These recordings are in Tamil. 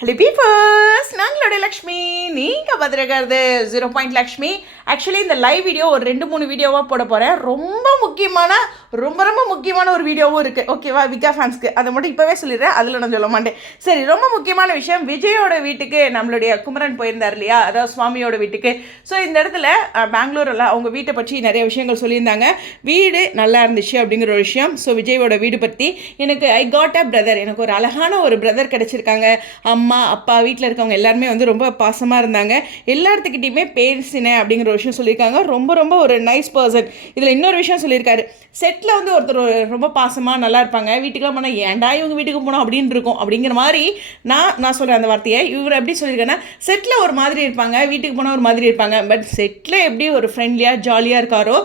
ஹலோ பீப்பர்ஸ், நாங்களோட லக்ஷ்மி, நீங்கள் பார்த்துருக்கிறது 0 லக்ஷ்மி. ஆக்சுவலி இந்த லைவ் வீடியோ ஒரு 2-3 வீடியோவாக போட போகிறேன். ரொம்ப முக்கியமான ஒரு வீடியோவும் இருக்குது, ஓகேவா? விகா ஃபேன்ஸ்க்கு அதை மட்டும் இப்போவே சொல்லிடுறேன், அதில் நான் சொல்ல மாட்டேன். சரி, ரொம்ப முக்கியமான விஷயம், விஜயோட வீட்டுக்கு நம்மளுடைய குமரன் போயிருந்தார் இல்லையா, அதாவது சுவாமியோட வீட்டுக்கு. ஸோ இந்த இடத்துல பெங்களூரில் அவங்க வீட்டை பற்றி நிறைய விஷயங்கள் சொல்லியிருந்தாங்க. வீடு நல்லா இருந்துச்சு அப்படிங்கிற ஒரு விஷயம். ஸோ விஜயோட வீடு பற்றி எனக்கு ஐ காட் அ பிரதர், எனக்கு ஒரு அழகான ஒரு பிரதர் கிடச்சிருக்காங்க. அம்மா அப்பா வீட்டில் இருக்கவங்க எல்லாருமே வந்து ரொம்ப பாசமாக இருந்தாங்க. எல்லாத்துக்கிட்டையுமே பேசினேன் அப்படிங்கிற ஒரு விஷயம் சொல்லியிருக்காங்க. ரொம்ப ஒரு நைஸ் பர்சன். இதில் இன்னொரு விஷயம் சொல்லியிருக்காரு, செட்டில் வந்து ஒருத்தர் ரொம்ப பாசமாக நல்லா இருப்பாங்க, வீட்டுக்கெல்லாம் போனால் ஏன்டா இவங்க வீட்டுக்கு போனோம் அப்படின்னு இருக்கும் அப்படிங்கிற மாதிரி நான் சொல்கிறேன் அந்த வார்த்தையை. இவர் எப்படி சொல்லியிருக்கேன்னா, செட்டில் ஒரு மாதிரி இருப்பாங்க, வீட்டுக்கு போனால் ஒரு மாதிரி இருப்பாங்க. பட் செட்டில் எப்படி ஒரு ஃப்ரெண்ட்லியாக ஜாலியாக இருக்காரோ,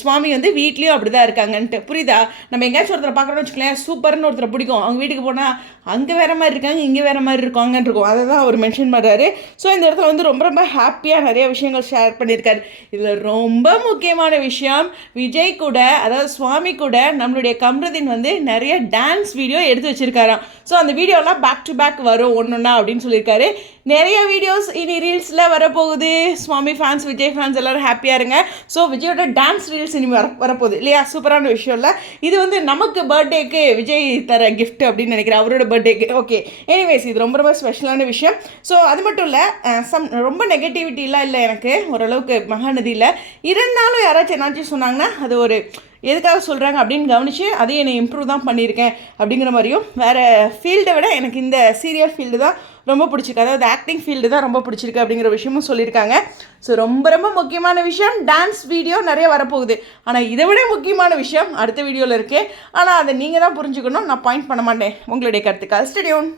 சுவாமி வந்து வீட்லேயும் அப்படி தான் இருக்காங்கன்ட்டு. புரியுதா? நம்ம எங்கேயாச்சும் ஒருத்தரை பார்க்குறோன்னு வச்சுக்கலேன், சூப்பர்னு ஒருத்தரை பிடிக்கும், அவங்க வீட்டுக்கு போனால் அங்கே வேறு மாதிரி இருக்காங்க, இங்கே வேறு மாதிரி இருக்காங்கன்னு இருக்கும். அதை தான் அவர் மென்ஷன் பண்ணுறாரு. ஸோ இந்த இடத்துல வந்து ரொம்ப ஹாப்பியாக நிறைய விஷயங்கள் ஷேர் பண்ணியிருக்காரு. இதில் ரொம்ப முக்கியமான விஷயம், விஜய் கூட, அதாவது சுவாமி கூட நம்மளுடைய கம்ருதீன் வந்து நிறைய டான்ஸ் வீடியோ எடுத்து வச்சுருக்காராம். ஸோ அந்த வீடியோலாம் பேக் டு பேக் வரும் ஒன்றுன்னா அப்படின்னு சொல்லியிருக்காரு. நிறைய வீடியோஸ் இனி ரீல்ஸில் வரப்போகுது. சுவாமி ஃபேன்ஸ், விஜய் ஃபேன்ஸ் எல்லோரும் ஹாப்பியாக இருங்க. ஸோ விஜயோட டான்ஸ் ரீல்ஸ் இனி வரப்போகுது இல்லையா? சூப்பரான விஷயம் இல்லை இது? வந்து நமக்கு பர்த்டேக்கு விஜய் தர கிஃப்ட் அப்படின்னு நினைக்கிறேன், அவரோட பர்த்டேக்கு. ஓகே, எனிவேஸ் இது ரொம்ப ஸ்பெஷலான விஷயம். ஸோ அது மட்டும் இல்லை, ரொம்ப நெகட்டிவிட்டிலாம் இல்லை எனக்கு, ஓரளவுக்கு மகாநதியில் இருந்தாலும் யாராச்சும் என்னாச்சும் சொன்னாங்கன்னா அது ஒரு எதுக்காக சொல்கிறாங்க அப்படின்னு கவனித்து அதையும் என்னை இம்ப்ரூவ் தான் பண்ணியிருக்கேன் அப்படிங்கிற மாதிரியும், வேறு ஃபீல்டை விட எனக்கு இந்த சீரியல் ஃபீல்டு தான் ரொம்ப பிடிச்சிருக்கு, அதாவது ஆக்டிங் ஃபீல்டு தான் ரொம்ப பிடிச்சிருக்கு அப்படிங்கிற விஷயமும் சொல்லியிருக்காங்க. ஸோ ரொம்ப முக்கியமான விஷயம், டான்ஸ் வீடியோ நிறைய வரப்போகுது. ஆனால் இதை விட முக்கியமான விஷயம் அடுத்த வீடியோவில் இருக்குது. ஆனால் அதை நீங்கள் தான் புரிஞ்சுக்கணும், நான் பாயிண்ட் பண்ண மாட்டேன். உங்களுடைய கருத்துக்காக ஸ்டேடியோன்.